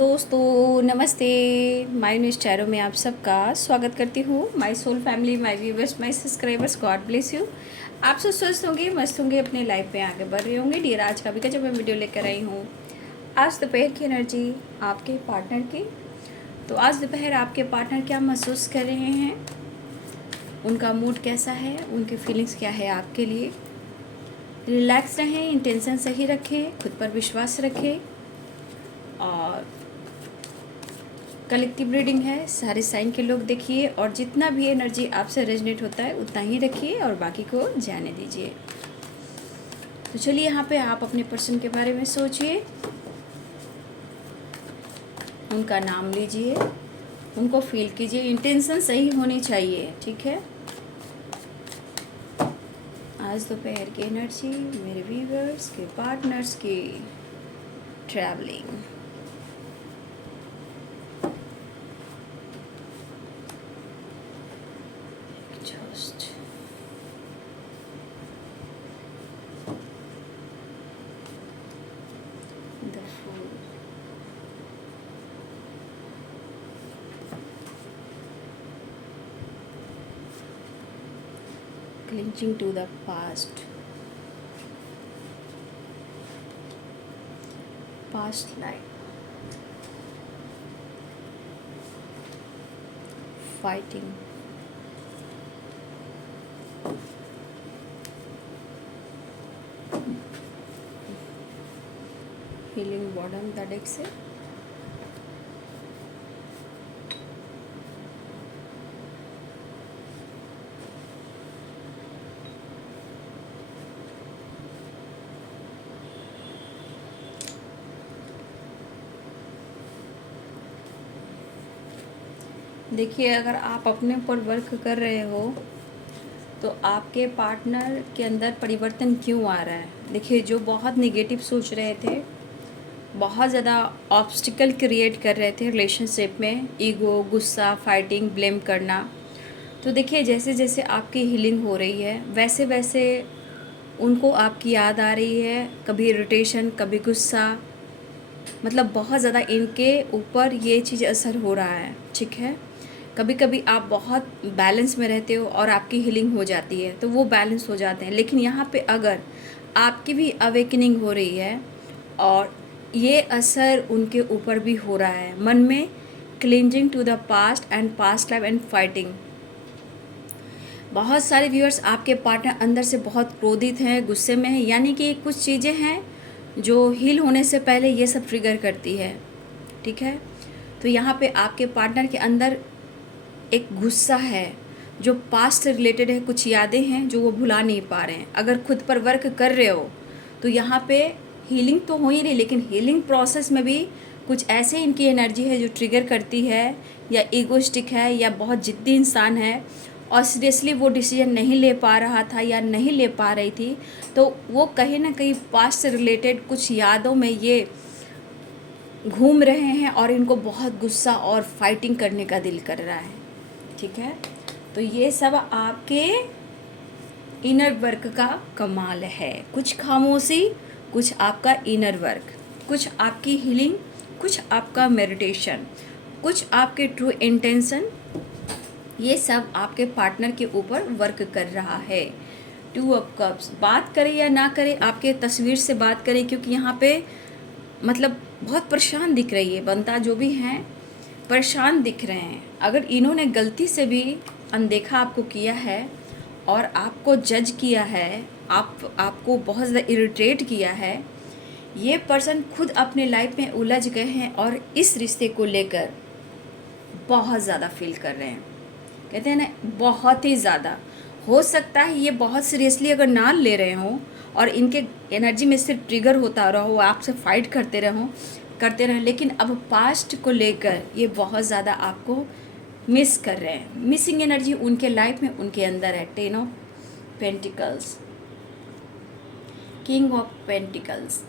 दोस्तों, नमस्ते। My news tarot में आप सबका स्वागत करती हूँ। My soul family, my viewers, my subscribers, God bless you. आप सब स्वस्थ होंगे, मस्त होंगे, अपने लाइफ में आगे बढ़ रहे होंगे। डियर, आज का भी जब मैं वीडियो लेकर आई हूँ आज दोपहर की एनर्जी आपके पार्टनर की। तो आज दोपहर आपके पार्टनर क्या महसूस कर रहे हैं, उनका मूड कैसा है, उनकी फीलिंग्स क्या है आपके लिए। रिलैक्स रहें, इंटेंशन सही रखें, खुद पर विश्वास रखें। और कलेक्टिव रीडिंग है, सारे साइन के लोग देखिए और जितना भी एनर्जी आपसे रेजनेट होता है उतना ही रखिए और बाकी को जाने दीजिए। तो चलिए, यहाँ पे आप अपने पर्सन के बारे में सोचिए, उनका नाम लीजिए, उनको फील कीजिए। इंटेंशन सही होनी चाहिए, ठीक है। आज दोपहर की एनर्जी मेरे व्यूअर्स के पार्टनर्स की travelling. Just the Fool. Clinging to the past life, fighting, healing bottom the deck से। देखिए, अगर आप अपने ऊपर वर्क कर रहे हो तो आपके पार्टनर के अंदर परिवर्तन क्यों आ रहा है। देखिए, जो बहुत नेगेटिव सोच रहे थे, बहुत ज़्यादा ऑब्स्टिकल क्रिएट कर रहे थे रिलेशनशिप में, ईगो, गुस्सा, फाइटिंग, ब्लेम करना, तो देखिए जैसे जैसे आपकी हीलिंग हो रही है वैसे वैसे उनको आपकी याद आ रही है। कभी इरिटेशन, कभी गुस्सा, मतलब बहुत ज़्यादा इनके ऊपर ये चीज़ असर हो रहा है, ठीक है। कभी कभी आप बहुत बैलेंस में रहते हो और आपकी हीलिंग हो जाती है तो वो बैलेंस हो जाते हैं, लेकिन यहाँ पे अगर आपकी भी अवेकनिंग हो रही है और ये असर उनके ऊपर भी हो रहा है मन में, clinging to the past and past life and fighting. बहुत सारे व्यूअर्स, आपके पार्टनर अंदर से बहुत क्रोधित हैं, गुस्से में हैं, यानी कि कुछ चीज़ें हैं जो हील होने से पहले ये सब ट्रिगर करती है, ठीक है। तो यहाँ पे आपके पार्टनर के अंदर एक गुस्सा है जो पास्ट से रिलेटेड है, कुछ यादें हैं जो वो भुला नहीं पा रहे हैं। अगर खुद पर वर्क कर रहे हो तो यहाँ पे हीलिंग तो हो ही रही, लेकिन हीलिंग प्रोसेस में भी कुछ ऐसे इनकी एनर्जी है जो ट्रिगर करती है, या ईगोस्टिक है, या बहुत जिद्दी इंसान है और सीरियसली वो डिसीजन नहीं ले पा रहा था या नहीं ले पा रही थी, तो वो कहीं ना कहीं पास्ट से रिलेटेड कुछ यादों में ये घूम रहे हैं और इनको बहुत गुस्सा और फाइटिंग करने का दिल कर रहा है, ठीक है। तो ये सब आपके इनर वर्क का कमाल है। कुछ खामोशी, कुछ आपका इनर वर्क, कुछ आपकी हीलिंग, कुछ आपका मेडिटेशन, कुछ आपके ट्रू इंटेंशन, ये सब आपके पार्टनर के ऊपर वर्क कर रहा है। 2 ऑफ कप्स, बात करें या ना करें, आपके तस्वीर से बात करें, क्योंकि यहाँ पे मतलब बहुत परेशान दिख रही है, बनता जो भी हैं परेशान दिख रहे हैं। अगर इन्होंने गलती से भी अनदेखा आपको किया है और आपको जज किया है, आपको बहुत ज़्यादा इरिटेट किया है, ये पर्सन खुद अपने लाइफ में उलझ गए हैं और इस रिश्ते को लेकर बहुत ज़्यादा फील कर रहे हैं। कहते हैं ना, बहुत ही ज़्यादा। हो सकता है ये बहुत सीरियसली अगर ना ले रहे हों और इनके एनर्जी में सिर्फ ट्रिगर होता रहा हो, आपसे फाइट करते रहें, लेकिन अब पास्ट को लेकर ये बहुत ज़्यादा आपको मिस कर रहे हैं। मिसिंग एनर्जी उनके लाइफ में उनके अंदर है। 10 of pentacles, king of pentacles,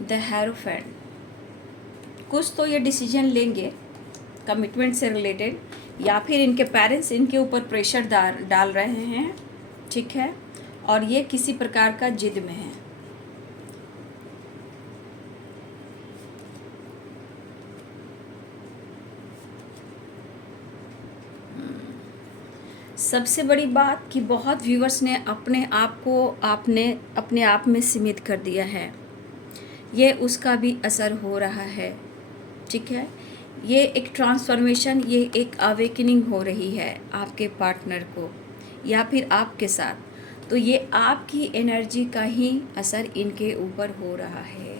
the hierophant. कुछ तो ये डिसीजन लेंगे कमिटमेंट से रिलेटेड, या फिर इनके पेरेंट्स इनके ऊपर प्रेशर डाल रहे हैं, ठीक है, और ये किसी प्रकार का जिद में है। सबसे बड़ी बात कि बहुत व्यूवर्स ने अपने आप को अपने आप में सीमित कर दिया है, ये उसका भी असर हो रहा है। ठीक है, ये एक ट्रांसफॉर्मेशन, ये एक अवेकनिंग हो रही है आपके पार्टनर को या फिर आपके साथ। तो ये आपकी एनर्जी का ही असर इनके ऊपर हो रहा है।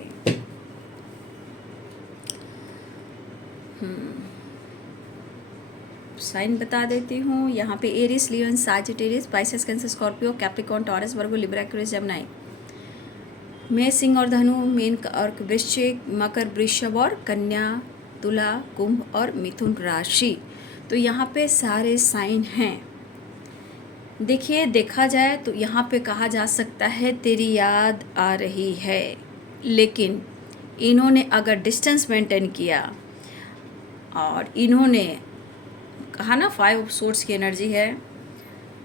साइन बता देती हूँ यहाँ पे। Aries, Leon, Sagittarius, Pisces, Cancer, Scorpio, Capricorn, Taurus, Virgo, Libra, Aquarius, Gemini. मेष, सिंह और धनु, मीन और वृश्चिक, मकर, वृषभ और कन्या, तुला, कुंभ और मिथुन राशि। तो यहाँ पे सारे साइन हैं। देखिए, देखा जाए तो यहाँ पे कहा जा सकता है तेरी याद आ रही है, लेकिन इन्होंने अगर डिस्टेंस मेंटेन किया और इन्होंने कहा ना 5 ऑफ सोर्ड्स की एनर्जी है,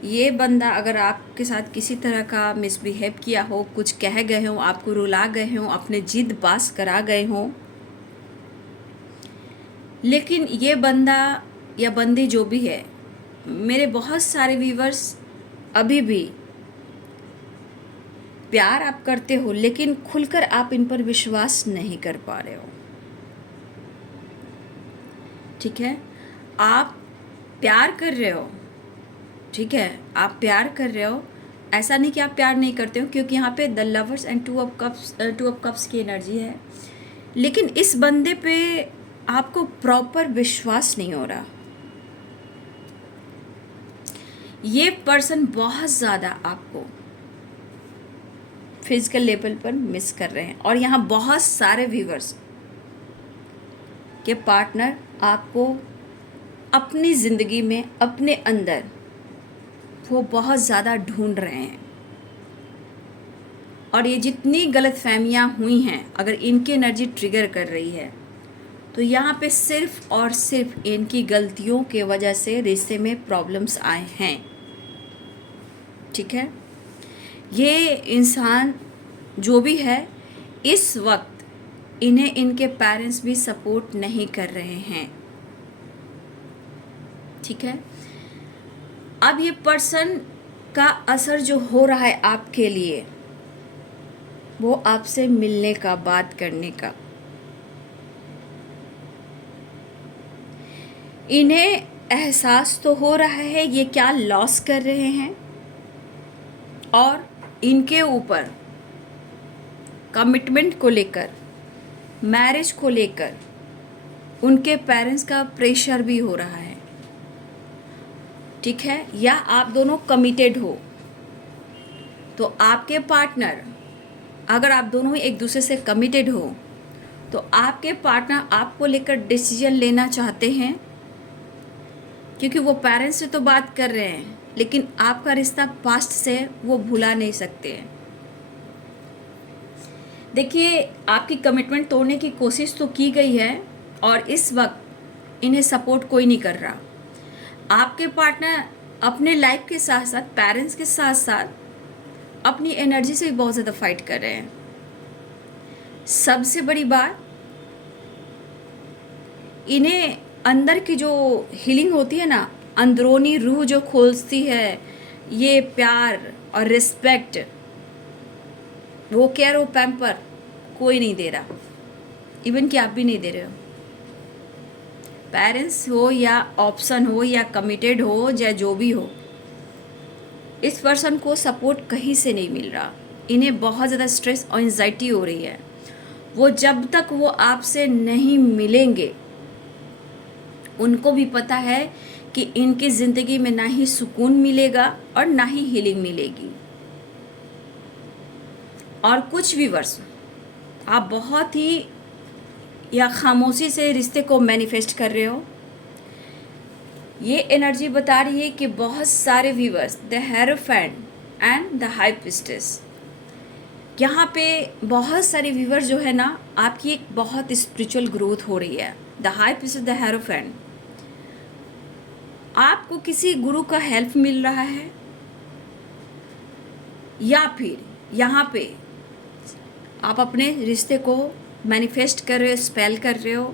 ये बंदा अगर आपके साथ किसी तरह का मिसबिहेव किया हो, कुछ कह गए हों, आपको रुला गए हों, अपने जिद पास करा गए हों, लेकिन ये बंदा या बंदी जो भी है, मेरे बहुत सारे व्यूवर्स अभी भी प्यार आप करते हो, लेकिन खुलकर आप इन पर विश्वास नहीं कर पा रहे हो। ठीक है, आप प्यार कर रहे हो, ठीक है, आप प्यार कर रहे हो, ऐसा नहीं कि आप प्यार नहीं करते हो, क्योंकि यहाँ पे the lovers and two of cups की एनर्जी है। लेकिन इस बंदे पे आपको प्रॉपर विश्वास नहीं हो रहा। ये पर्सन बहुत ज़्यादा आपको फिजिकल लेवल पर मिस कर रहे हैं, और यहाँ बहुत सारे व्यूवर्स के पार्टनर आपको अपनी ज़िंदगी में अपने अंदर वो बहुत ज़्यादा ढूंढ रहे हैं। और ये जितनी गलतफहमियां हुई हैं, अगर इनकी एनर्जी ट्रिगर कर रही है, तो यहाँ पे सिर्फ और सिर्फ इनकी गलतियों के वजह से रिश्ते में प्रॉब्लम्स आए हैं। ठीक है, ये इंसान जो भी है, इस वक्त इन्हें इनके पेरेंट्स भी सपोर्ट नहीं कर रहे हैं। ठीक है, अब ये पर्सन का असर जो हो रहा है आपके लिए, वो आपसे मिलने का, बात करने का। इन्हें एहसास तो हो रहा है ये क्या लॉस कर रहे हैं, और इनके ऊपर कमिटमेंट को लेकर, मैरिज को लेकर उनके पेरेंट्स का प्रेशर भी हो रहा है। ठीक है, या आप दोनों कमिटेड हो, तो आपके पार्टनर, अगर आप दोनों एक दूसरे से कमिटेड हो, तो आपके पार्टनर आपको लेकर डिसीजन लेना चाहते हैं, क्योंकि वो पेरेंट्स से तो बात कर रहे हैं, लेकिन आपका रिश्ता पास्ट से वो भुला नहीं सकते हैं। देखिए, आपकी कमिटमेंट तोड़ने की कोशिश तो की गई है, और इस वक्त इन्हें सपोर्ट कोई नहीं कर रहा। आपके पार्टनर अपने लाइफ के साथ साथ, पेरेंट्स के साथ साथ अपनी एनर्जी से भी बहुत ज़्यादा फाइट कर रहे हैं। सबसे बड़ी बात, इन्हें अंदर की जो हीलिंग होती है ना, अंदरूनी रूह जो खोलती है, ये प्यार और रिस्पेक्ट, वो केयर और पैम्पर कोई नहीं दे रहा, इवन कि आप भी नहीं दे रहे हो। पेरेंट्स हो या ऑप्शन हो या कमिटेड हो या जो भी हो, इस पर्सन को सपोर्ट कहीं से नहीं मिल रहा। इन्हें बहुत ज़्यादा स्ट्रेस और एंजाइटी हो रही है। वो जब तक वो आपसे नहीं मिलेंगे, उनको भी पता है कि इनकी ज़िंदगी में ना ही सुकून मिलेगा और ना ही हीलिंग मिलेगी। और कुछ व्यूअर्स, आप बहुत ही या खामोशी से रिश्ते को मैनिफेस्ट कर रहे हो। ये एनर्जी बता रही है कि बहुत सारे viewers, the hierophant and the high priestess, यहाँ पे बहुत सारे व्यूअर्स जो है ना, आपकी एक बहुत स्पिरिचुअल ग्रोथ हो रही है। The high priestess, the hierophant, आपको किसी गुरु का हेल्प मिल रहा है, या फिर यहाँ पे आप अपने रिश्ते को मैनिफेस्ट कर रहे हो, स्पेल कर रहे हो,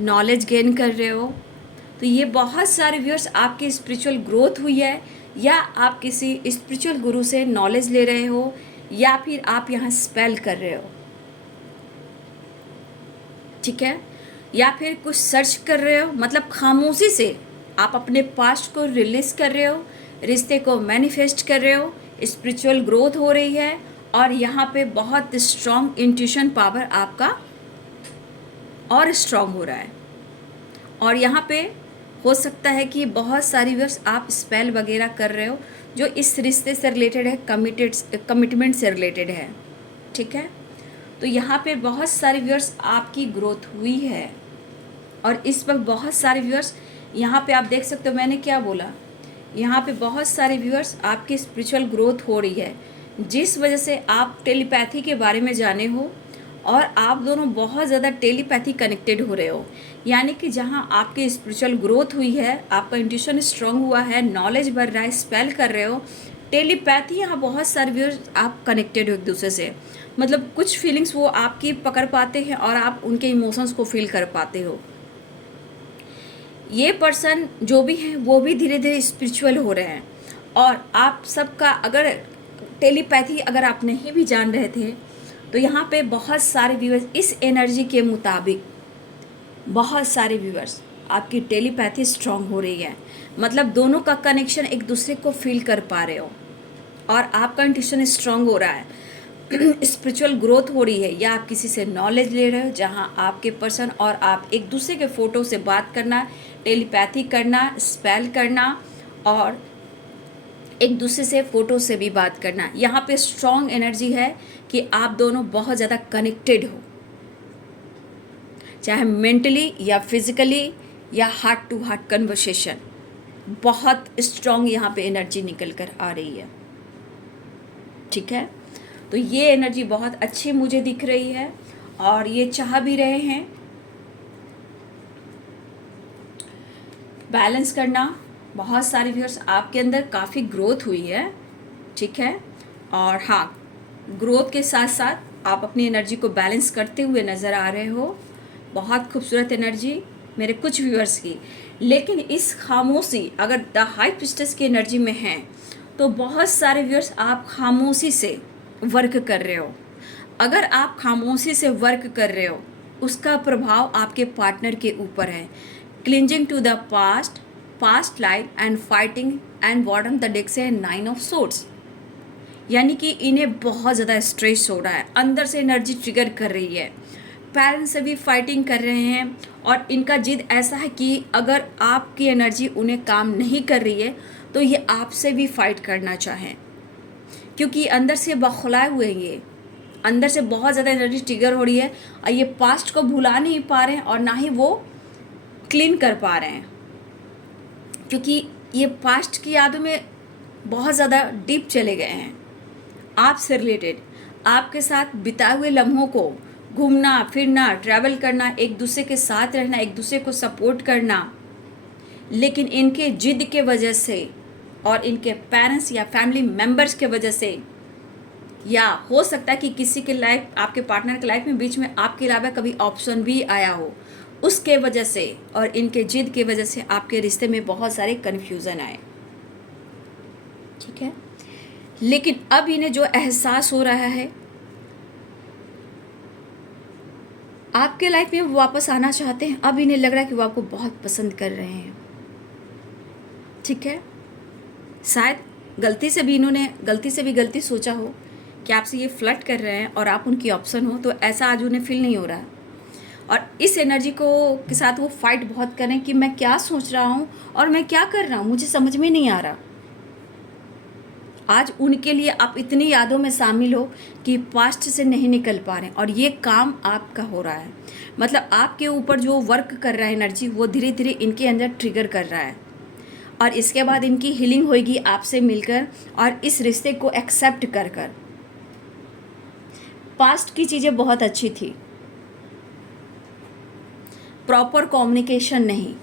नॉलेज गेन कर रहे हो, तो ये बहुत सारे व्यूअर्स आपकी स्पिरिचुअल ग्रोथ हुई है, या आप किसी स्पिरिचुअल गुरु से नॉलेज ले रहे हो, या फिर आप यहाँ स्पेल कर रहे हो, ठीक है, या फिर कुछ सर्च कर रहे हो, मतलब खामोशी से आप अपने पास्ट को रिलीज कर रहे हो, रिश्ते को मैनिफेस्ट कर रहे हो, स्पिरिचुअल ग्रोथ हो रही है, और यहाँ पे बहुत स्ट्रॉन्ग इंट्यूशन पावर आपका और स्ट्रॉन्ग हो रहा है। और यहाँ पे हो सकता है कि बहुत सारी व्यूअर्स आप स्पेल वगैरह कर रहे हो जो इस रिश्ते से रिलेटेड है, कमिटमेंट से रिलेटेड है, ठीक है। तो यहाँ पे बहुत सारे व्यूअर्स आपकी ग्रोथ हुई है, और इस वक्त बहुत सारे व्यूअर्स यहाँ पे आप देख सकते हो, मैंने क्या बोला, यहाँ पे बहुत सारे व्यूअर्स आपकी स्पिरिचुअल ग्रोथ हो रही है, जिस वजह से आप टेलीपैथी के बारे में जाने हो, और आप दोनों बहुत ज़्यादा टेलीपैथी कनेक्टेड हो रहे हो। यानी कि जहाँ आपकी स्पिरिचुअल ग्रोथ हुई है, आपका इंट्यूशन स्ट्रांग हुआ है, नॉलेज बढ़ रहा है, स्पेल कर रहे हो, टेलीपैथी, यहाँ बहुत सारे व्यूअर्स आप कनेक्टेड हो एक दूसरे से, मतलब कुछ फीलिंग्स वो आपकी पकड़ पाते हैं और आप उनके इमोशंस को फील कर पाते हो। ये पर्सन जो भी हैं वो भी धीरे धीरे स्पिरिचुअल हो रहे हैं, और आप सबका अगर टेलीपैथी अगर आप नहीं भी जान रहे थे, तो यहाँ पे बहुत सारे व्यूअर्स इस एनर्जी के मुताबिक बहुत सारे व्यूअर्स आपकी टेलीपैथी स्ट्रांग हो रही है, मतलब दोनों का कनेक्शन एक दूसरे को फील कर पा रहे हो, और आपका इंट्यूशन स्ट्रांग हो रहा है, स्पिरिचुअल ग्रोथ हो रही है, या आप किसी से नॉलेज ले रहे हो, जहाँ आपके पर्सन और आप एक दूसरे के फ़ोटो से बात करना, टेलीपैथी करना, स्पेल करना, और एक दूसरे से फ़ोटो से भी बात करना। यहाँ पे स्ट्रॉन्ग एनर्जी है कि आप दोनों बहुत ज़्यादा कनेक्टेड हो, चाहे मेंटली या फिजिकली या हार्ट टू हार्ट कन्वर्सेशन, बहुत स्ट्रॉन्ग यहाँ पे एनर्जी निकल कर आ रही है, ठीक है। तो ये एनर्जी बहुत अच्छी मुझे दिख रही है, और ये चाह भी रहे हैं बैलेंस करना। बहुत सारे व्यूअर्स आपके अंदर काफ़ी ग्रोथ हुई है, ठीक है, और हाँ, ग्रोथ के साथ साथ आप अपनी एनर्जी को बैलेंस करते हुए नज़र आ रहे हो। बहुत खूबसूरत एनर्जी मेरे कुछ व्यूअर्स की, लेकिन इस खामोशी अगर द हाई प्रिस्टेस की एनर्जी में है, तो बहुत सारे व्यूअर्स आप खामोशी से वर्क कर रहे हो। अगर आप खामोशी से वर्क कर रहे हो, उसका प्रभाव आपके पार्टनर के ऊपर है। Clinging to the past life and fighting, and bottom the deck से 9 ऑफ सोर्ड्स, यानी कि इन्हें बहुत ज़्यादा स्ट्रेस हो रहा है, अंदर से एनर्जी ट्रिगर कर रही है, पेरेंट्स से भी फाइटिंग कर रहे हैं, और इनका जिद ऐसा है कि अगर आपकी एनर्जी उन्हें काम नहीं कर रही है, तो ये आपसे भी फाइट करना चाहें, क्योंकि अंदर से बौखलाए हुए हैं, ये अंदर से बहुत ज़्यादा एनर्जी ट्रिगर हो रही है, और ये पास्ट को भुला नहीं पा रहे हैं, और ना ही वो क्लीन कर पा रहे हैं, क्योंकि ये पास्ट की यादों में बहुत ज़्यादा डीप चले गए हैं। आपसे रिलेटेड, आपके साथ बिताए हुए लम्हों को, घूमना फिरना, ट्रैवल करना, एक दूसरे के साथ रहना, एक दूसरे को सपोर्ट करना, लेकिन इनके जिद के वजह से, और इनके पेरेंट्स या फैमिली मेम्बर्स के वजह से, या हो सकता है कि किसी के लाइफ, आपके पार्टनर के लाइफ में बीच में आपके अलावा कभी ऑप्शन भी आया हो, उसके वजह से और इनके जिद के वजह से आपके रिश्ते में बहुत सारे कन्फ्यूज़न आए, ठीक है। लेकिन अब इन्हें जो एहसास हो रहा है, आपके लाइफ में वो वापस आना चाहते हैं, अब इन्हें लग रहा है कि वो आपको बहुत पसंद कर रहे हैं, ठीक है। शायद गलती से भी इन्होंने गलती सोचा हो कि आपसे ये फ्लर्ट कर रहे हैं और आप उनकी ऑप्शन हो, तो ऐसा आज उन्हें फील नहीं हो रहा है, और इस एनर्जी को के साथ वो फाइट बहुत करें कि मैं क्या सोच रहा हूँ और मैं क्या कर रहा हूँ, मुझे समझ में नहीं आ रहा। आज उनके लिए आप इतनी यादों में शामिल हो कि पास्ट से नहीं निकल पा रहे हैं, और ये काम आपका हो रहा है, मतलब आपके ऊपर जो वर्क कर रहा है एनर्जी, वो धीरे धीरे इनके अंदर ट्रिगर कर रहा है, और इसके बाद इनकी हीलिंग होगी आपसे मिलकर और इस रिश्ते को एक्सेप्ट कर कर। पास्ट की चीज़ें बहुत अच्छी थी, प्रॉपर कम्युनिकेशन नहीं,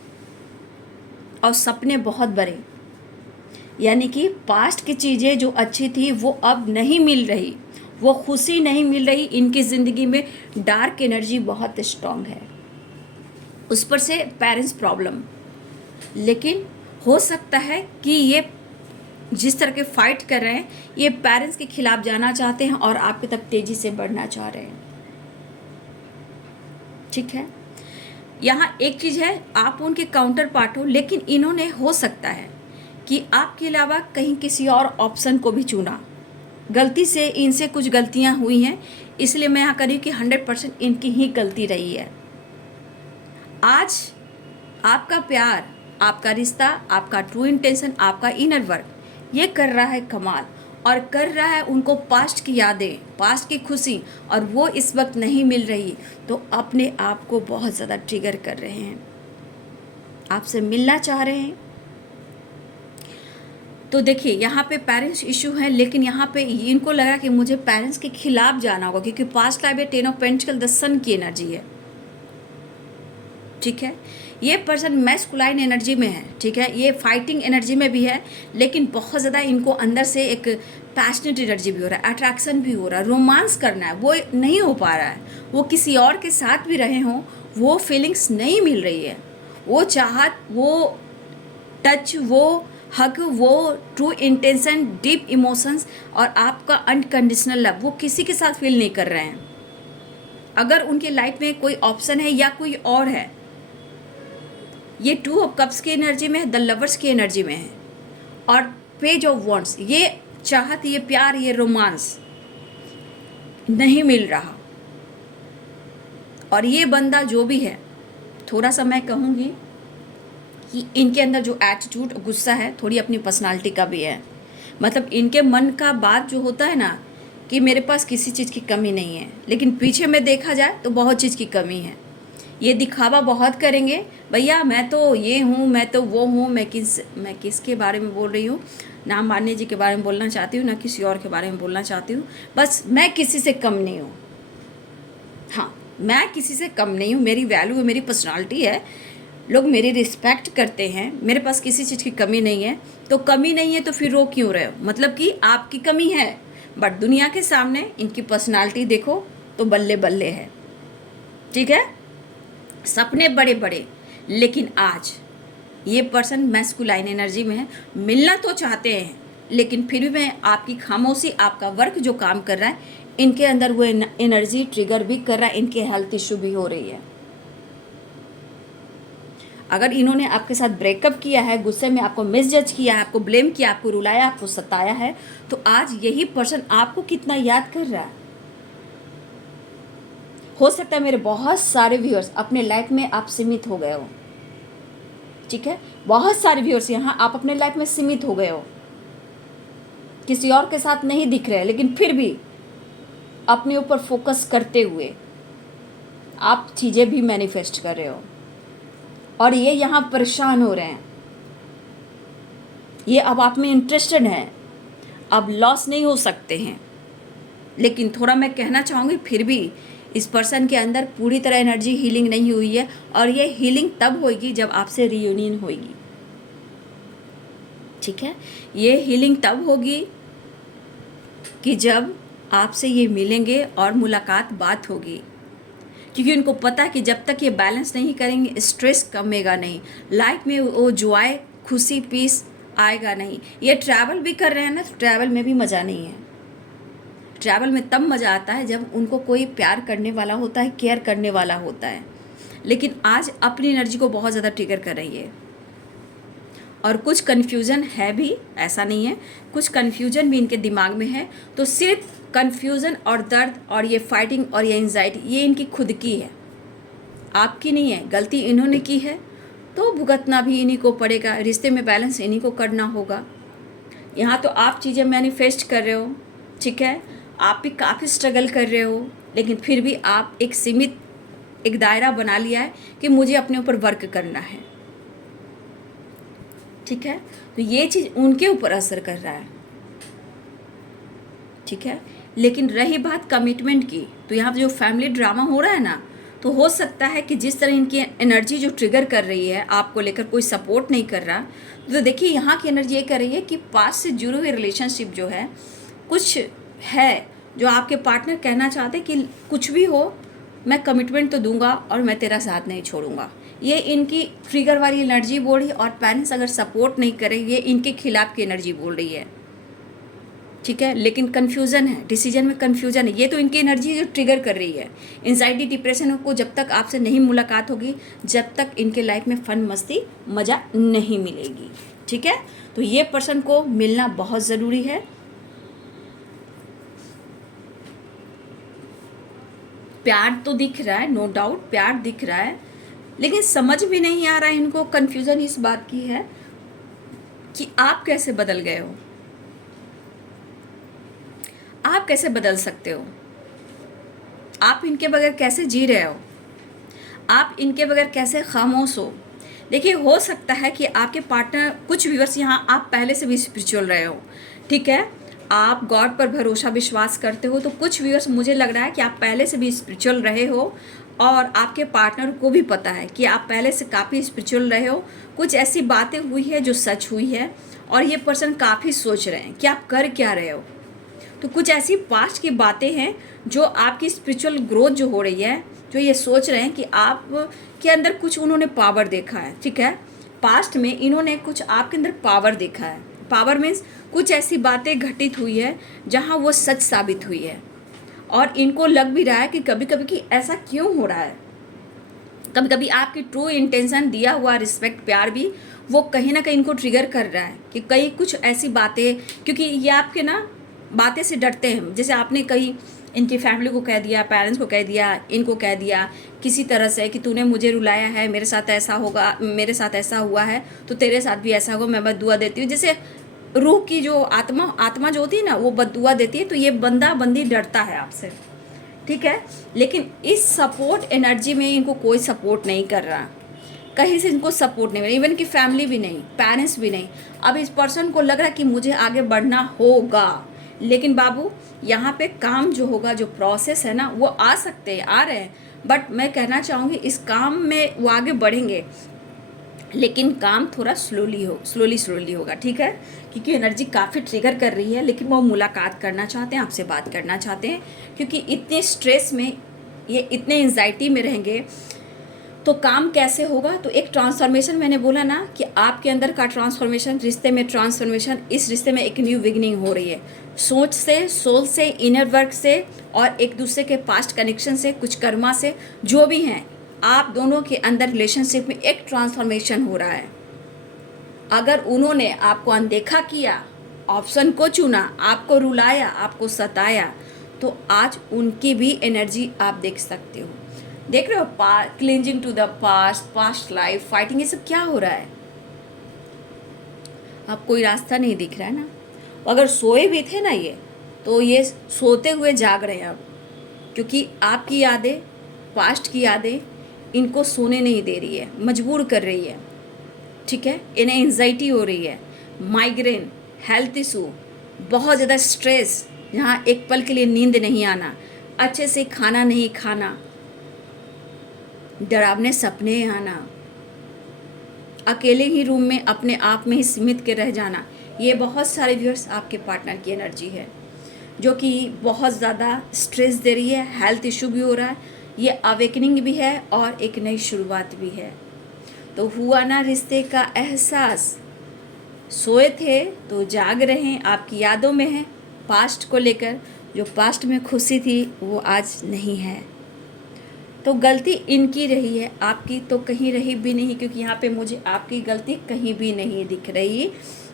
और सपने बहुत बड़े, यानी कि पास्ट की चीज़ें जो अच्छी थी वो अब नहीं मिल रही, वो खुशी नहीं मिल रही, इनकी ज़िंदगी में डार्क एनर्जी बहुत स्ट्रॉन्ग है। उस पर से पेरेंट्स प्रॉब्लम, लेकिन हो सकता है कि ये जिस तरह के फाइट कर रहे हैं, ये पेरेंट्स के खिलाफ जाना चाहते हैं और आपके तक तेजी से बढ़ना चाह रहे हैं। ठीक है, यहाँ एक चीज़ है, आप उनके काउंटर पार्ट हो, लेकिन इन्होंने हो सकता है कि आपके अलावा कहीं किसी और ऑप्शन को भी चुना। गलती से इनसे कुछ गलतियाँ हुई हैं, इसलिए मैं यहाँ कह रही हूँ कि 100% इनकी ही गलती रही है। आज आपका प्यार, आपका रिश्ता, आपका ट्रू इंटेंशन, आपका इनर वर्क ये कर रहा है कमाल, और कर रहा है उनको पास्ट की यादें, पास्ट की खुशी, और वो इस वक्त नहीं मिल रही, तो अपने आप को बहुत ज़्यादा ट्रिगर कर रहे हैं, आपसे मिलना चाह रहे हैं। तो देखिए यहाँ पे पेरेंट्स इशू है, लेकिन यहाँ पे इनको लगा कि मुझे पेरेंट्स के खिलाफ जाना होगा, क्योंकि पास्ट लाइफ में 10 ऑफ पेंटिकल द सन की एनर्जी है। ठीक है, ये पर्सन मैस्कुलाइन एनर्जी में है। ठीक है, ये फाइटिंग एनर्जी में भी है, लेकिन बहुत ज़्यादा इनको अंदर से एक पैशनेट एनर्जी भी हो रहा है, अट्रैक्शन भी हो रहा है, रोमांस करना है, वो नहीं हो पा रहा है। वो किसी और के साथ भी रहे हों, वो फीलिंग्स नहीं मिल रही है, वो चाहत, वो टच, वो हक, वो ट्रू इंटेंशन, डीप इमोशंस और आपका अनकंडीशनल लव, वो किसी के साथ फील नहीं कर रहे हैं। अगर उनके लाइफ में कोई ऑप्शन है या कोई और है, ये 2 ऑफ कप्स की एनर्जी में है, द लवर्स की एनर्जी में है, और पेज ऑफ वॉन्ड्स, ये चाहत, ये प्यार, ये रोमांस नहीं मिल रहा। और ये बंदा जो भी है, थोड़ा सा मैं कहूँगी कि इनके अंदर जो एटीट्यूड, गुस्सा है, थोड़ी अपनी पर्सनालिटी का भी है। मतलब इनके मन का बात जो होता है ना, कि मेरे पास किसी चीज़ की कमी नहीं है, लेकिन पीछे में देखा जाए तो बहुत चीज़ की कमी है। ये दिखावा बहुत करेंगे, भैया मैं तो ये हूँ, मैं तो वो हूँ, मैं किसके बारे में बोल रही हूँ, ना मान्य जी के बारे में बोलना चाहती हूँ, ना किसी और के बारे में बोलना चाहती हूँ, बस मैं किसी से कम नहीं हूँ। हाँ, मैं किसी से कम नहीं हूँ, मेरी वैल्यू है, मेरी पर्सनालिटी है, लोग मेरी रिस्पेक्ट करते हैं, मेरे पास किसी चीज़ की कमी नहीं है। तो कमी नहीं है तो फिर रो क्यों रहे हो, मतलब कि आपकी कमी है, बट दुनिया के सामने इनकी पर्सनालिटी देखो तो बल्ले बल्ले है। ठीक है, सपने बड़े बड़े, लेकिन आज ये पर्सन मैस्कुलाइन एनर्जी में है, मिलना तो चाहते हैं, लेकिन फिर भी मैं आपकी खामोशी, आपका वर्क जो काम कर रहा है, इनके अंदर वो एनर्जी ट्रिगर भी कर रहा है, इनके हेल्थ इशू भी हो रही है। अगर इन्होंने आपके साथ ब्रेकअप किया है, गुस्से में आपको मिसजज किया है, आपको ब्लेम किया, आपको रुलाया, आपको सताया है, तो आज यही पर्सन आपको कितना याद कर रहा है। हो सकता है मेरे बहुत सारे व्यूअर्स अपने लाइफ में आप सीमित हो गए हो। ठीक है, बहुत सारे व्यूअर्स यहाँ आप अपने लाइफ में सीमित हो गए हो, किसी और के साथ नहीं दिख रहे, लेकिन फिर भी अपने ऊपर फोकस करते हुए आप चीज़ें भी मैनिफेस्ट कर रहे हो, और ये यहाँ परेशान हो रहे हैं, ये अब आप में इंटरेस्टेड हैं, अब लॉस नहीं हो सकते हैं। लेकिन थोड़ा मैं कहना चाहूँगी, फिर भी इस पर्सन के अंदर पूरी तरह एनर्जी हीलिंग नहीं हुई है, और ये हीलिंग तब होगी जब आपसे रियूनियन होगी। ठीक है, ये हीलिंग तब होगी कि जब आपसे ये मिलेंगे और मुलाकात बात होगी, क्योंकि उनको पता है कि जब तक ये बैलेंस नहीं करेंगे, स्ट्रेस कमेगा नहीं, लाइफ में वो जॉय, खुशी, पीस आएगा नहीं। ये ट्रैवल भी कर रहे हैं ना, तो ट्रैवल में भी मज़ा नहीं है। ट्रैवल में तब मज़ा आता है जब उनको कोई प्यार करने वाला होता है, केयर करने वाला होता है। लेकिन आज अपनी एनर्जी को बहुत ज़्यादा ट्रिगर कर रही है, और कुछ कन्फ्यूज़न है भी, ऐसा नहीं है, कुछ कन्फ्यूज़न भी इनके दिमाग में है। तो सिर्फ कन्फ्यूज़न और दर्द और ये फाइटिंग और ये एंजाइटी, ये इनकी खुद की है, आपकी नहीं है। गलती इन्होंने की है तो भुगतना भी इन्हीं को पड़ेगा, रिश्ते में बैलेंस इन्हीं को करना होगा। यहाँ तो आप चीज़ें मैनिफेस्ट कर रहे हो, ठीक है, आप भी काफ़ी स्ट्रगल कर रहे हो, लेकिन फिर भी आप एक सीमित एक दायरा बना लिया है कि मुझे अपने ऊपर वर्क करना है। ठीक है, तो ये चीज़ उनके ऊपर असर कर रहा है। ठीक है, लेकिन रही बात कमिटमेंट की, तो यहाँ पे जो फैमिली ड्रामा हो रहा है ना, तो हो सकता है कि जिस तरह इनकी एनर्जी जो ट्रिगर कर रही है, आपको लेकर कोई सपोर्ट नहीं कर रहा, तो देखिए यहाँ की एनर्जी ये कर रही है कि पास से जुड़े हुए रिलेशनशिप जो है, कुछ है जो आपके पार्टनर कहना चाहते कि कुछ भी हो मैं कमिटमेंट तो दूंगा और मैं तेरा साथ नहीं छोड़ूंगा, ये इनकी ट्रिगर वाली एनर्जी बोल रही है, और पेरेंट्स अगर सपोर्ट नहीं करे ये इनके खिलाफ की एनर्जी बोल रही है, ठीक है। लेकिन कन्फ्यूज़न है, डिसीजन में कन्फ्यूज़न है। ये तो इनकी एनर्जी जो ट्रिगर कर रही है एंजाइटी डिप्रेशन को। जब तक आपसे नहीं मुलाकात होगी, जब तक इनके लाइफ में फन मस्ती मज़ा नहीं मिलेगी, ठीक है। तो ये पर्सन को मिलना बहुत ज़रूरी है। प्यार तो दिख रहा है, नो डाउट प्यार दिख रहा है, लेकिन समझ भी नहीं आ रहा है इनको। कन्फ्यूज़न इस बात की है कि आप कैसे बदल गए हो, आप कैसे बदल सकते हो, आप इनके बगैर कैसे जी रहे हो, आप इनके बगैर कैसे खामोश हो। देखिए, हो सकता है कि आपके पार्टनर, कुछ व्यूअर्स यहाँ आप पहले से भी स्पिरिचुअल रहे हो, ठीक है, आप गॉड पर भरोसा विश्वास करते हो। तो कुछ व्यूअर्स मुझे लग रहा है कि आप पहले से भी स्पिरिचुअल रहे हो, और आपके पार्टनर को भी पता है कि आप पहले से काफ़ी स्पिरिचुअल रहे हो। कुछ ऐसी बातें हुई है जो सच हुई है, और ये पर्सन काफ़ी सोच रहे हैं कि आप कर क्या रहे हो। तो कुछ ऐसी पास्ट की बातें हैं जो आपकी स्पिरिचुअल ग्रोथ जो हो रही है, जो ये सोच रहे हैं कि आप के अंदर कुछ उन्होंने पावर देखा है, ठीक है। पास्ट में इन्होंने कुछ आपके अंदर पावर देखा है। पावर मीन्स कुछ ऐसी बातें घटित हुई है जहाँ वो सच साबित हुई है, और इनको लग भी रहा है कि कभी कभी कि ऐसा क्यों हो रहा है। कभी कभी आपकी ट्रू इंटेंशन, दिया हुआ रिस्पेक्ट, प्यार भी वो कहीं ना कहीं इनको ट्रिगर कर रहा है कि कहीं कुछ ऐसी बातें, क्योंकि ये आपके ना बातें से डरते हैं। जैसे आपने कहीं इनकी फैमिली को कह दिया, पेरेंट्स को कह दिया, इनको कह दिया किसी तरह से कि तूने मुझे रुलाया है, मेरे साथ ऐसा होगा, मेरे साथ ऐसा हुआ है तो तेरे साथ भी ऐसा होगा, मैं बद्दुआ देती हूँ। जैसे रूह की जो आत्मा जो होती है ना, वो बद्दुआ देती है। तो ये बंदा बंदी डरता है आपसे, ठीक है। लेकिन इस सपोर्ट एनर्जी में इनको कोई सपोर्ट नहीं कर रहा, कहीं से इनको सपोर्ट नहीं मिला, इवन की फैमिली भी नहीं, पेरेंट्स भी नहीं। अब इस पर्सन को लग रहा है कि मुझे आगे बढ़ना होगा, लेकिन बाबू यहाँ पे काम जो होगा, जो प्रोसेस है ना, वो आ सकते हैं, आ रहे हैं, बट मैं कहना चाहूँगी इस काम में वो आगे बढ़ेंगे, लेकिन काम थोड़ा स्लोली होगा, ठीक है। क्योंकि एनर्जी काफ़ी ट्रिगर कर रही है, लेकिन वो मुलाकात करना चाहते हैं, आपसे बात करना चाहते हैं, क्योंकि इतने स्ट्रेस में, ये इतने एंजाइटी में रहेंगे तो काम कैसे होगा। तो एक ट्रांसफॉर्मेशन, मैंने बोला ना कि आपके अंदर का ट्रांसफॉर्मेशन, रिश्ते में ट्रांसफॉर्मेशन, इस रिश्ते में एक न्यू बिगिनिंग हो रही है। सोच से, सोल से, इनर वर्क से, और एक दूसरे के पास्ट कनेक्शन से, कुछ कर्मा से, जो भी हैं, आप दोनों के अंदर रिलेशनशिप में एक ट्रांसफॉर्मेशन हो रहा है। अगर उन्होंने आपको अनदेखा किया, ऑप्शन को चुना, आपको रुलाया, आपको सताया, तो आज उनकी भी एनर्जी आप देख सकते हो। देख रहे हो, clinging to the past life, fighting, ये सब क्या हो रहा है। अब कोई रास्ता नहीं दिख रहा है ना। अगर सोए भी थे ना ये, तो ये सोते हुए जाग रहे हैं अब, क्योंकि आपकी यादें, पास्ट की यादें इनको सोने नहीं दे रही है, मजबूर कर रही है, ठीक है। इन्हें एंजाइटी हो रही है, माइग्रेन, हेल्थ इशू, बहुत ज़्यादा स्ट्रेस, जहाँ एक पल के लिए नींद नहीं आना, अच्छे से खाना नहीं खाना, डरावने सपने आना, अकेले ही रूम में अपने आप में ही सीमित के रह जाना। ये बहुत सारे व्यूअर्स आपके पार्टनर की एनर्जी है, जो कि बहुत ज़्यादा स्ट्रेस दे रही है, हेल्थ इशू भी हो रहा है, ये अवेकनिंग भी है और एक नई शुरुआत भी है। तो हुआ ना रिश्ते का एहसास, सोए थे तो जाग रहे हैं, आपकी यादों में है, पास्ट को लेकर, जो पास्ट में खुशी थी वो आज नहीं है। तो गलती इनकी रही है, आपकी तो कहीं रही भी नहीं, क्योंकि यहाँ पे मुझे आपकी गलती कहीं भी नहीं दिख रही,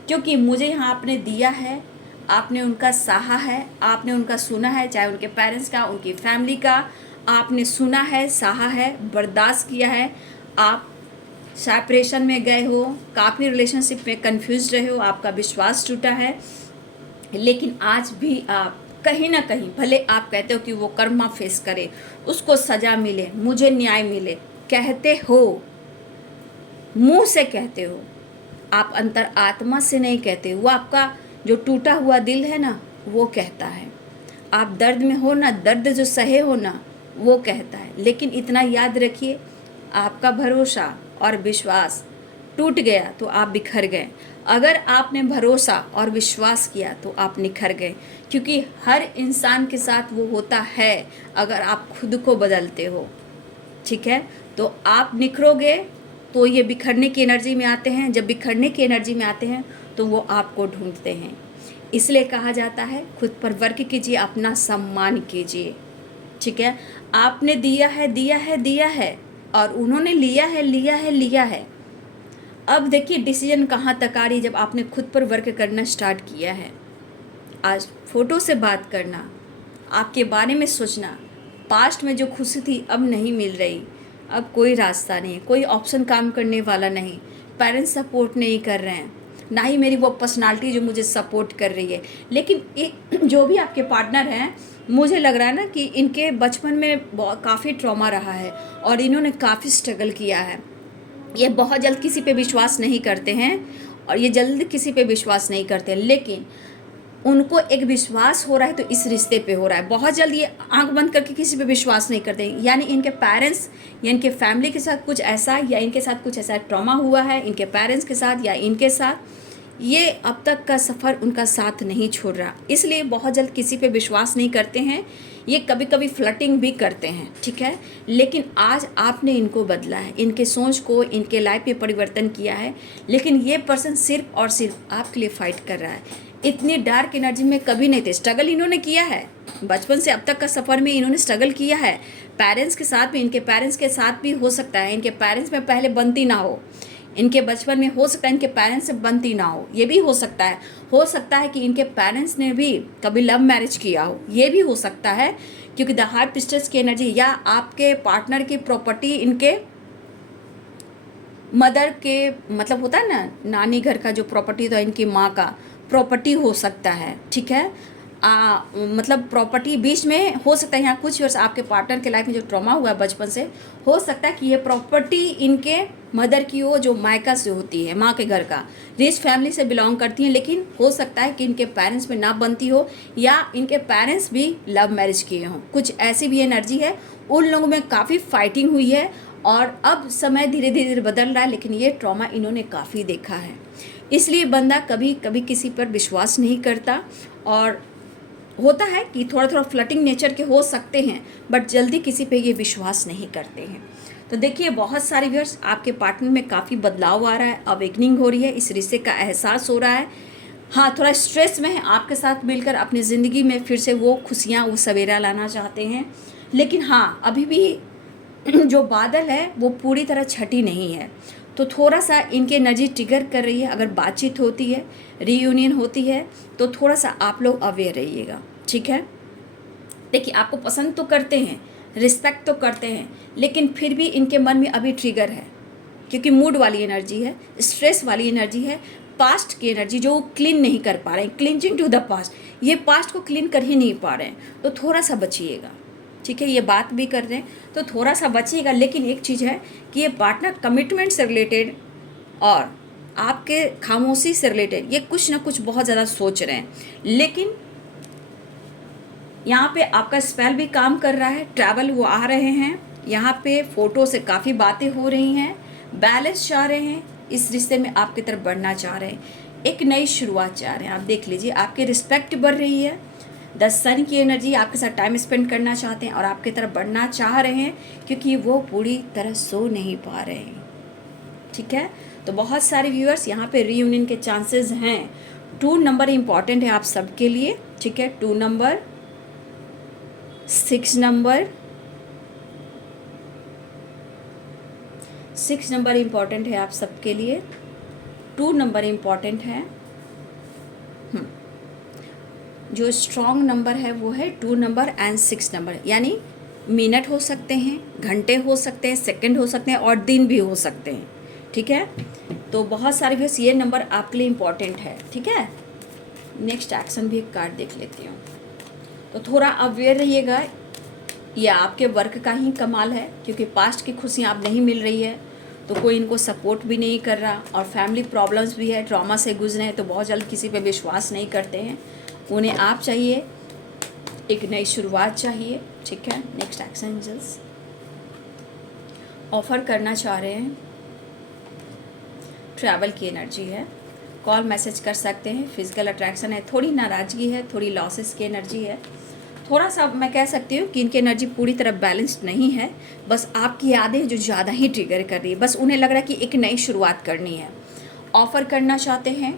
क्योंकि मुझे यहाँ आपने दिया है, आपने उनका सहा है, आपने उनका सुना है, चाहे उनके पेरेंट्स का, उनकी फैमिली का, आपने सुना है, सहा है, बर्दाश्त किया है। आप सेपरेशन में गए हो, काफ़ी रिलेशनशिप में कंफ्यूज रहे हो, आपका विश्वास टूटा है, लेकिन आज भी आप कहीं ना कहीं, भले आप कहते हो कि वो कर्मा फेस करे, उसको सजा मिले, मुझे न्याय मिले, कहते हो, मुंह से कहते हो, आप अंतर आत्मा से नहीं कहते। वो आपका जो टूटा हुआ दिल है ना, वो कहता है। आप दर्द में हो ना, दर्द जो सहे हो ना, वो कहता है। लेकिन इतना याद रखिए, आपका भरोसा और विश्वास टूट गया तो आप बिखर गए, अगर आपने भरोसा और विश्वास किया तो आप निखर गए, क्योंकि हर इंसान के साथ वो होता है, अगर आप खुद को बदलते हो, ठीक है, तो आप निखरोगे तो ये बिखरने की एनर्जी में आते हैं। जब बिखरने की एनर्जी में आते हैं तो वो आपको ढूंढते हैं। इसलिए कहा जाता है खुद पर वर्क कीजिए, अपना सम्मान कीजिए। ठीक है, आपने दिया है दिया है दिया है, और उन्होंने लिया है लिया है लिया है। अब देखिए डिसीजन कहाँ तक आ रही है, जब आपने खुद पर वर्क करना स्टार्ट किया है। आज फ़ोटो से बात करना, आपके बारे में सोचना, पास्ट में जो खुशी थी अब नहीं मिल रही, अब कोई रास्ता नहीं, कोई ऑप्शन काम करने वाला नहीं, पेरेंट्स सपोर्ट नहीं कर रहे हैं, ना ही मेरी वो पर्सनालिटी जो मुझे सपोर्ट कर रही है। लेकिन एक जो भी आपके पार्टनर हैं, मुझे लग रहा है ना कि इनके बचपन में काफ़ी ट्रॉमा रहा है और इन्होंने काफ़ी स्ट्रगल किया है। ये बहुत जल्द किसी पे विश्वास नहीं करते हैं और ये जल्द किसी पे विश्वास नहीं करते हैं, लेकिन उनको एक विश्वास हो रहा है तो इस रिश्ते पे हो रहा है। बहुत जल्द ये आंख बंद करके किसी पे विश्वास नहीं करते, यानी इनके पेरेंट्स या इनके फैमिली के साथ कुछ ऐसा, या इनके साथ कुछ ऐसा ट्रॉमा हुआ है इनके पेरेंट्स के साथ या इनके साथ, ये अब तक का सफ़र उनका साथ नहीं छोड़ रहा, इसलिए बहुत जल्द किसी पे विश्वास नहीं करते हैं। ये कभी कभी फ्लर्टिंग भी करते हैं, ठीक है, लेकिन आज आपने इनको बदला है, इनके सोच को, इनके लाइफ में परिवर्तन किया है। लेकिन ये पर्सन सिर्फ और सिर्फ आपके लिए फाइट कर रहा है। इतनी डार्क एनर्जी में कभी नहीं थे, स्ट्रगल इन्होंने किया है, बचपन से अब तक का सफ़र में इन्होंने स्ट्रगल किया है। पेरेंट्स के साथ भी, इनके पेरेंट्स के साथ भी हो सकता है इनके पेरेंट्स में पहले बनती ना हो, इनके बचपन में हो सकता है इनके पेरेंट्स से बनती ना हो, ये भी हो सकता है। हो सकता है कि इनके पेरेंट्स ने भी कभी लव मैरिज किया हो, ये भी हो सकता है, क्योंकि द हाई प्रिस्टेस की एनर्जी, या आपके पार्टनर की प्रॉपर्टी इनके मदर के, मतलब होता है ना नानी घर का जो प्रॉपर्टी, तो इनकी माँ का प्रॉपर्टी हो सकता है, ठीक है। मतलब प्रॉपर्टी बीच में हो सकता है, यहाँ कुछ वर्ष आपके पार्टनर के लाइफ में जो ट्रॉमा हुआ है बचपन से, हो सकता है कि ये प्रॉपर्टी इनके मदर की हो, जो मायका से होती है, माँ के घर का, रिच फैमिली से बिलोंग करती हैं, लेकिन हो सकता है कि इनके पेरेंट्स में ना बनती हो, या इनके पेरेंट्स भी लव मैरिज किए हों, कुछ ऐसी भी एनर्जी है। उन लोगों में काफ़ी फाइटिंग हुई है और अब समय धीरे धीरे बदल रहा है, लेकिन ये ट्रॉमा इन्होंने काफ़ी देखा है, इसलिए बंदा कभी कभी किसी पर विश्वास नहीं करता। और होता है कि थोड़ा थोड़ा फ्लर्टिंग नेचर के हो सकते हैं, बट जल्दी किसी पे ये विश्वास नहीं करते हैं। तो देखिए बहुत सारे व्यूअर्स, आपके पार्टनर में काफ़ी बदलाव आ रहा है, अवेकनिंग हो रही है, इस रिश्ते का एहसास हो रहा है। हाँ, थोड़ा स्ट्रेस में है, आपके साथ मिलकर अपनी ज़िंदगी में फिर से वो खुशियाँ, वो सवेरा लाना चाहते हैं, लेकिन हाँ अभी भी जो बादल है वो पूरी तरह छटी नहीं है, तो थोड़ा सा इनकी एनर्जी ट्रिगर कर रही है। अगर बातचीत होती है, रीयूनियन होती है, तो थोड़ा सा आप लोग अवेयर रहिएगा, ठीक है। देखिए आपको पसंद तो करते हैं, रिस्पेक्ट तो करते हैं, लेकिन फिर भी इनके मन में अभी ट्रिगर है, क्योंकि मूड वाली एनर्जी है, स्ट्रेस वाली एनर्जी है, पास्ट की एनर्जी जो क्लीन नहीं कर पा रहे हैं, क्लिंजिंग टू द पास्ट, ये पास्ट को क्लीन कर ही नहीं पा रहे हैं, तो थोड़ा सा बचिएगा, ठीक है। ये बात भी कर रहे हैं तो थोड़ा सा बचिएगा। लेकिन एक चीज़ है कि ये पार्टनर कमिटमेंट से रिलेटेड और आपके खामोशी से रिलेटेड ये कुछ ना कुछ बहुत ज़्यादा सोच रहे हैं, लेकिन यहाँ पे आपका स्पेल भी काम कर रहा है, ट्रैवल वो आ रहे हैं, यहाँ पे फ़ोटो से काफ़ी बातें हो रही हैं, बैलेंस चाह रहे हैं, इस रिश्ते में आपकी तरफ बढ़ना चाह रहे हैं, एक नई शुरुआत चाह रहे हैं। आप देख लीजिए आपकी रिस्पेक्ट बढ़ रही है, 10 सन की एनर्जी, आपके साथ टाइम स्पेंड करना चाहते हैं और आपकी तरफ बढ़ना चाह रहे हैं, क्योंकि वो पूरी तरह सो नहीं पा रहे हैं, ठीक है। तो बहुत सारे व्यूअर्स यहाँ पे रीयूनियन के चांसेस हैं। 2 नंबर इम्पॉर्टेंट है आप सबके लिए, ठीक है। 2 नंबर, 6 नंबर, 6 नंबर इम्पॉर्टेंट है आप सबके लिए, 2 नंबर इम्पॉर्टेंट है। जो स्ट्रॉन्ग नंबर है वो है 2 नंबर एंड 6 नंबर, यानी मिनट हो सकते हैं, घंटे हो सकते हैं, सेकंड हो सकते हैं और दिन भी हो सकते हैं, ठीक है। तो बहुत सारे व्यूअर्स ये नंबर आपके लिए इम्पॉर्टेंट है, ठीक है। नेक्स्ट एक्शन भी एक कार्ड देख लेती हूँ। तो थोड़ा अवेयर रहिएगा, ये आपके वर्क का ही कमाल है, क्योंकि पास्ट की खुशियाँ आप नहीं मिल रही है, तो कोई इनको सपोर्ट भी नहीं कर रहा, और फैमिली प्रॉब्लम्स भी है, ट्रॉमा से गुजरे हैं, तो बहुत जल्द किसी पे विश्वास नहीं करते हैं। उन्हें आप चाहिए, एक नई शुरुआत चाहिए, ठीक है। नेक्स्ट एक्शन एंजल्स ऑफर करना चाह रहे हैं, ट्रैवल की एनर्जी है, कॉल मैसेज कर सकते हैं, फिजिकल अट्रैक्शन है, थोड़ी नाराज़गी है, थोड़ी लॉसेस की एनर्जी है, थोड़ा सा मैं कह सकती हूँ कि इनकी एनर्जी पूरी तरह बैलेंस्ड नहीं है, बस आपकी यादें जो ज़्यादा ही ट्रिगर कर रही है, बस उन्हें लग रहा है कि एक नई शुरुआत करनी है। ऑफ़र करना चाहते हैं,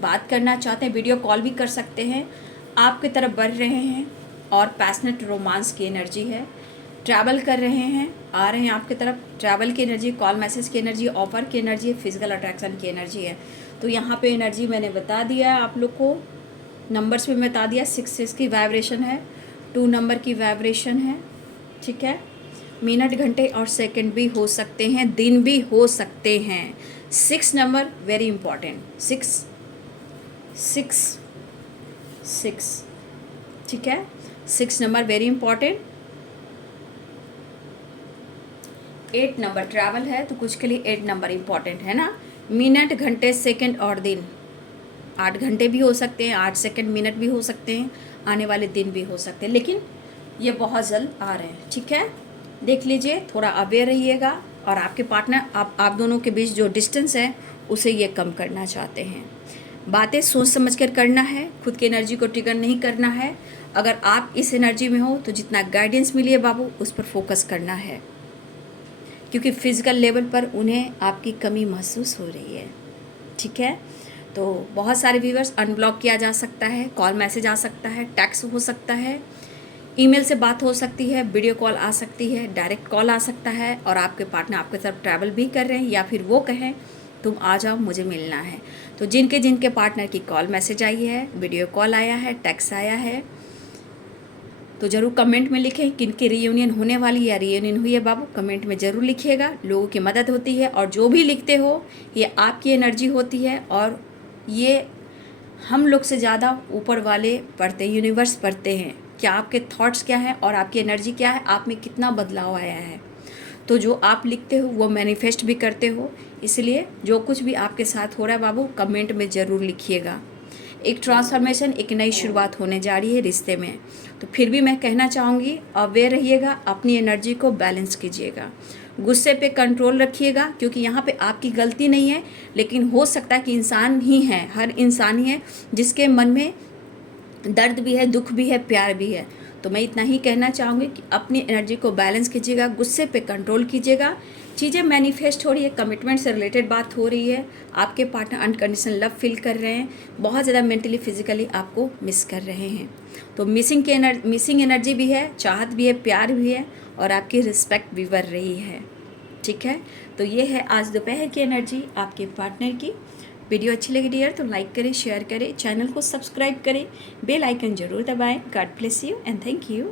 बात करना चाहते हैं, वीडियो कॉल भी कर सकते हैं, आपकी तरफ बढ़ रहे हैं और पैशनेट रोमांस की एनर्जी है, ट्रैवल कर रहे हैं, आ रहे हैं आपकी तरफ, ट्रैवल की एनर्जी, कॉल मैसेज की एनर्जी, ऑफ़र की एनर्जी, फिजिकल अट्रैक्शन की एनर्जी है। तो यहाँ पे एनर्जी मैंने बता दिया है आप लोग को, नंबर्स में बता दिया, 6 की वाइब्रेशन है, 2 नंबर की वाइब्रेशन है, ठीक है। मिनट, घंटे और सेकंड भी हो सकते हैं, दिन भी हो सकते हैं। 6 नंबर वेरी इंपॉर्टेंट, 6 6 6, ठीक है। 6 number very important. 8 number travel है, तो कुछ के लिए 8 नंबर इंपॉर्टेंट है ना। मिनट, घंटे, सेकंड और दिन, 8 घंटे भी हो सकते हैं, 8 सेकंड, मिनट भी हो सकते हैं, आने वाले दिन भी हो सकते हैं, लेकिन ये बहुत जल्द आ रहे हैं, ठीक है। देख लीजिए, थोड़ा अवेयर रहिएगा, और आपके पार्टनर, आप दोनों के बीच जो डिस्टेंस है उसे ये कम करना चाहते हैं। बातें सोच समझ कर करना है, खुद की एनर्जी को ट्रिगर नहीं करना है। अगर आप इस एनर्जी में हो तो जितना गाइडेंस मिली है बाबू, उस पर फोकस करना है, क्योंकि फिजिकल लेवल पर उन्हें आपकी कमी महसूस हो रही है, ठीक है। तो बहुत सारे व्यूअर्स, अनब्लॉक किया जा सकता है, कॉल मैसेज आ सकता है, टेक्स्ट हो सकता है, ईमेल से बात हो सकती है, वीडियो कॉल आ सकती है, डायरेक्ट कॉल आ सकता है, और आपके पार्टनर आपके तरफ ट्रैवल भी कर रहे हैं, या फिर वो कहें तुम आ जाओ, मुझे मिलना है। तो जिनके पार्टनर की कॉल मैसेज आई है, वीडियो कॉल आया है, टेक्स्ट आया है, तो ज़रूर कमेंट में लिखें किनकी रीयूनियन होने वाली या रीयूनियन हुई है बाबू, कमेंट में ज़रूर लिखिएगा। लोगों की मदद होती है, और जो भी लिखते हो ये आपकी एनर्जी होती है, और ये हम लोग से ज़्यादा ऊपर वाले पढ़ते हैं, यूनिवर्स पढ़ते हैं क्या आपके थॉट्स क्या हैं और आपकी एनर्जी क्या है, आप में कितना बदलाव आया है। तो जो आप लिखते हो वो मैनिफेस्ट भी करते हो, इसलिए जो कुछ भी आपके साथ हो रहा है बाबू, कमेंट में ज़रूर लिखिएगा। एक ट्रांसफॉर्मेशन, एक नई शुरुआत होने जा रही है रिश्ते में। तो फिर भी मैं कहना चाहूँगी, अवेयर रहिएगा, अपनी एनर्जी को बैलेंस कीजिएगा, गुस्से पे कंट्रोल रखिएगा, क्योंकि यहाँ पे आपकी गलती नहीं है, लेकिन हो सकता है कि इंसान ही है, हर इंसान ही है जिसके मन में दर्द भी है, दुख भी है, प्यार भी है। तो मैं इतना ही कहना चाहूँगी कि अपनी एनर्जी को बैलेंस कीजिएगा, गुस्से पे कंट्रोल कीजिएगा, चीज़ें मैनिफेस्ट हो रही है, कमिटमेंट से रिलेटेड बात हो रही है, आपके पार्टनर अनकंडीशनल लव फील कर रहे हैं, बहुत ज़्यादा मेंटली फिजिकली आपको मिस कर रहे हैं। तो मिसिंग एनर्जी भी है, चाहत भी है, प्यार भी है, और आपकी रिस्पेक्ट भी बढ़ रही है, ठीक है। तो ये है आज दोपहर की एनर्जी आपके पार्टनर की। वीडियो अच्छी लगी डियर तो लाइक करें, शेयर करें, चैनल को सब्सक्राइब करें, बेल आइकन जरूर दबाएं। God bless you and thank you.